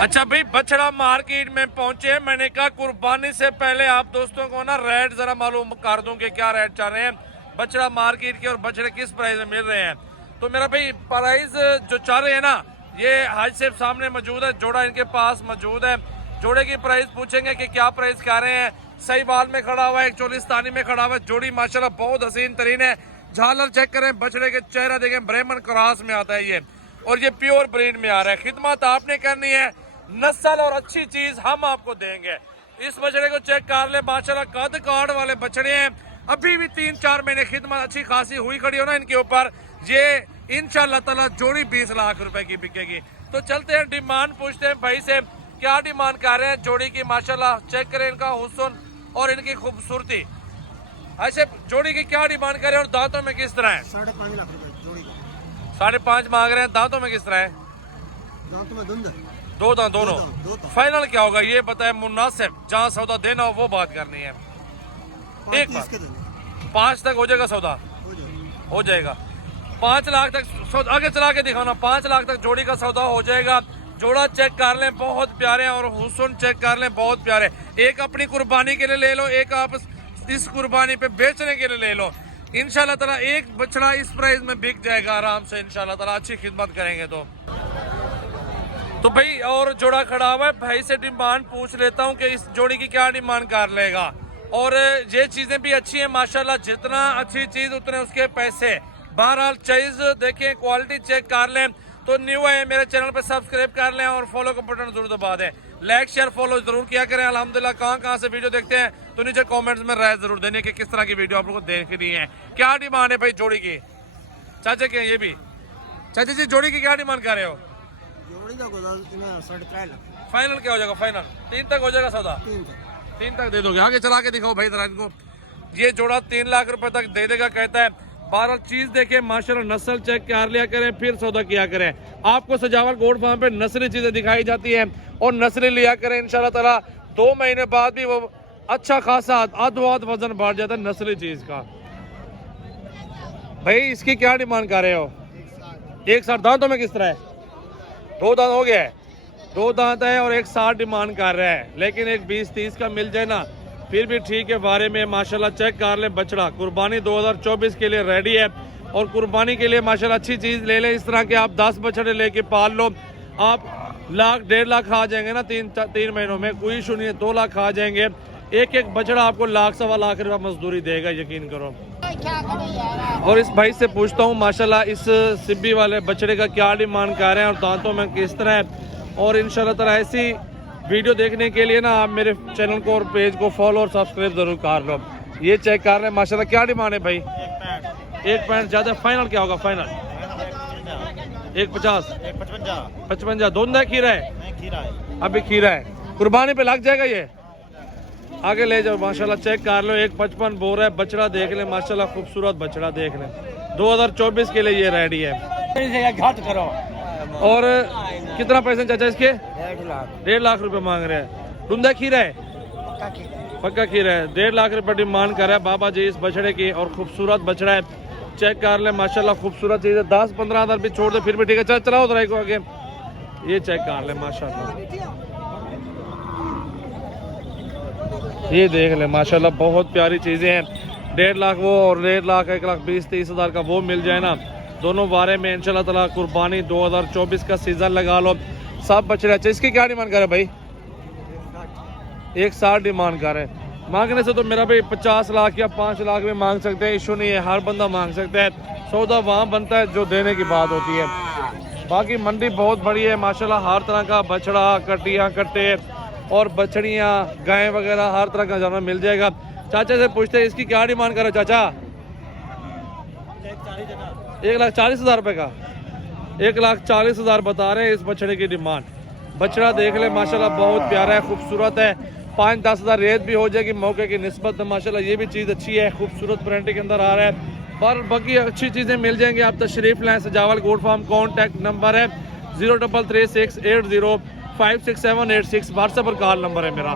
अच्छा भाई, बछड़ा मार्केट में पहुंचे। मैंने कहा कुर्बानी से पहले आप दोस्तों को ना रेट जरा मालूम कर दूं कि क्या रेट चल रहे हैं बछड़ा मार्केट के और बछड़े किस प्राइस में मिल रहे हैं। तो मेरा भाई प्राइस जो चल रहे हैं ना, ये हाज सेफ सामने मौजूद है, जोड़ा इनके पास मौजूद है। जोड़े की प्राइस पूछेंगे कि क्या प्राइस कह रहे हैं। सही बाल में खड़ा हुआ है, एक चोलिस्तानी में खड़ा हुआ है। जोड़ी माशाल्लाह बहुत हसीन तरीन है। झालर चेक करें, बछड़े के चेहरा देखें, ब्राह्मण क्रॉस में आता है ये, और ये प्योर ब्रीड में आ रहा है। खिदमत आपने करनी है, नस्ल और अच्छी चीज हम आपको देंगे। इस बछड़े को चेक कर ले, माशाल्लाह कद काट वाले बछड़े हैं। अभी भी 3-4 महीने खिदमत अच्छी खासी हुई खड़ी हो ना इनके ऊपर। ये इंशाल्लाह ताला जोड़ी 20 लाख रुपए की बिकेगी। तो चलते हैं, डिमांड पूछते हैं भाई से क्या डिमांड कर रहे हैं जोड़ी की। माशाल्लाह चेक करें इनका हुस्न और इनकी खूबसूरती। ऐसे जोड़ी की क्या डिमांड कर रहे हैं और दांतों में किस तरह है? 5.5 लाख रुपए जोड़ी का। 5.5 मांग रहे हैं। दांतों में किस तरह है? दांतों में धुंध, 2 दांत दोनों। दो दांत। फाइनल क्या होगा ये बताए, मुनासिब जहाँ सौदा देना हो वो बात करनी है। एक बात, 5 तक हो जाएगा सौदा, हो जाएगा 5 लाख तक सौदा। आगे चला के दिखाना, 5 लाख तक जोड़ी का सौदा हो जाएगा। जोड़ा चेक कर लें, बहुत प्यारे हैं, और हुस्न चेक कर लें, बहुत प्यारे। एक अपनी कुर्बानी के लिए ले लो, एक आप इस कुर्बानी पे बेचने के लिए ले लो। इंशाल्लाह ताला एक बछड़ा इस प्राइस में बिक जाएगा आराम से इंशाल्लाह ताला, अच्छी खिदमत करेंगे तो भाई। और जोड़ा खड़ा हुआ है, भाई से डिमांड पूछ लेता हूँ कि इस जोड़ी की क्या डिमांड कर लेगा। और ये चीजें भी अच्छी हैं माशाल्लाह, जितना अच्छी चीज उतने उसके पैसे। बहरहाल चीज देखें, क्वालिटी चेक कर लें। तो न्यू है मेरे चैनल पे सब्सक्राइब कर लें और फॉलो का बटन जरूर दबा दें। लाइक शेयर फॉलो जरूर किया करें। अल्हम्दुलिल्लाह कहाँ से वीडियो देखते हैं तो नीचे कमेंट्स में राय जरूर देने कि किस तरह की वीडियो आप लोगों को देखनी है। क्या डिमांड है भाई जोड़ी की? चाचा के ये भी चाचा जी, जोड़ी की क्या डिमांड कर रहे हो? जोड़ी का 3.5 लाख। फाइनल क्या हो जाएगा? फाइनल 3 तक हो जाएगा सौदा? 3 तक दे दोगे? आगे चला के दिखाओ भाई जरा इनको। ये जोड़ा 3 लाख रुपए तक दे देगा कहता है। 12 चीज देखे माशाल्लाह, नस्ल चेक कर लिया करें, फिर सौदा किया करें। आपको सजावल गोल्ड फार्म पे नस्ली चीजें दिखाई जाती हैं और नस्ली लिया करें। इंशाल्लाह ताला 2 महीने बाद भी वो अच्छा खासा आधो वजन बढ़ जाता है नस्ली चीज का। भाई इसकी क्या डिमांड कर रहे हो? 1.60। दांतों में किस तरह है? 2 दांत हो गया है, 2 दांत है और 1.60 डिमांड कर रहा है। लेकिन एक 20-30 का मिल जाए ना फिर भी ठीक है। बारे में माशाल्लाह चेक कर ले, बछड़ा कुर्बानी 2024 के लिए रेडी है। और कुर्बानी के लिए माशाल्लाह अच्छी चीज ले ले। इस तरह के आप 10 बछड़े लेके पाल लो, आप 1-1.5 लाख आ जाएंगे ना 3 महीनों में, कोई इशू नहीं है। 2 लाख आ जाएंगे। एक बछड़ा आपको 1-1.25 लाख रुपया मजदूरी देगा, यकीन करो। और इस भाई से पूछता हूँ माशाल्लाह इस सिब्बी वाले बछड़े का क्या डिमांड कर रहे हैं और दांतों में किस तरह है। और इंशाल्लाह ताला ऐसी वीडियो देखने के लिए ना आप मेरे चैनल को और पेज को फॉलो और सब्सक्राइब जरूर कर लो। ये चेक कर रहे हैं माशाल्लाह। क्या डिमांड है भाई? 1 ज्यादा। फाइनल क्या होगा? फाइनल 1.50, 55। दोनों खीरा है? अभी खीरा है, कुर्बानी पे लग जाएगा ये। आगे ले जाओ माशाल्लाह, चेक कर लो। 1.55 बोल रहा है। बछड़ा देख ले माशाल्लाह, खूबसूरत बछड़ा देख ले। 2024 के लिए ये रेडी है। घाट करो। और कितना पैसा चाचा इसके? 1.5 लाख रुपए मांग रहे हैं। डूंदा खीरा है? पक्का खीरा है। 1.5 लाख रुपए डिमांड कर रहा है बाबा जी इस बछड़े की। और खूबसूरत बछड़ा है, चेक कर ले माशाल्लाह, खूबसूरत चीज है। 10-15 हज़ार भी छोड़ दे फिर भी ठीक है। चल चलाओ जरा को आगे, ये चेक कर ले माशाल्लाह। ये देख ले माशाल्लाह, बहुत प्यारी चीजें हैं। 1.5 लाख वो और 1.5 लाख 1,20-30 हज़ार का वो मिल जाए ना, दोनों बारे में इंशाल्लाह ताला। कुर्बानी 2024 का सीजन लगा लो, सब बछड़े अच्छे। इसकी क्या डिमांड कर रहे भाई? 1.60 डिमांड कर रहे हैं। मांगने से तो मेरा भाई 50 लाख या 5 लाख में मांग सकते हैं, इशू नहीं है, हर बंदा मांग सकता है। सौदा वहाँ बनता है जो देने की बात होती है। बाकी मंडी बहुत बड़ी है माशाल्लाह, हर तरह का बछड़ा, कटियाँ, कट्टे और बछड़ियाँ, गाय वगैरह हर तरह का जानवर मिल जाएगा। चाचा से पूछते हैं इसकी क्या डिमांड करो चाचा? 1,40,000 रुपए का। 1,40,000 बता रहे हैं इस बछड़े की डिमांड। बछड़ा देख ले माशाल्लाह, बहुत प्यारा है, खूबसूरत है। 5-10 हज़ार रेट भी हो जाएगी मौके की निस्बत में माशाल्लाह। ये भी चीज़ अच्छी है, खूबसूरत प्रिंटिंग के अंदर आ रहा है। पर बाकी अच्छी चीज़ें मिल जाएंगी, आप तशरीफ लाएँ। सजावल गोल्ड फार्म। कॉन्टैक्ट नंबर है 033680566786। व्हाट्सएप पर कॉल नंबर है मेरा।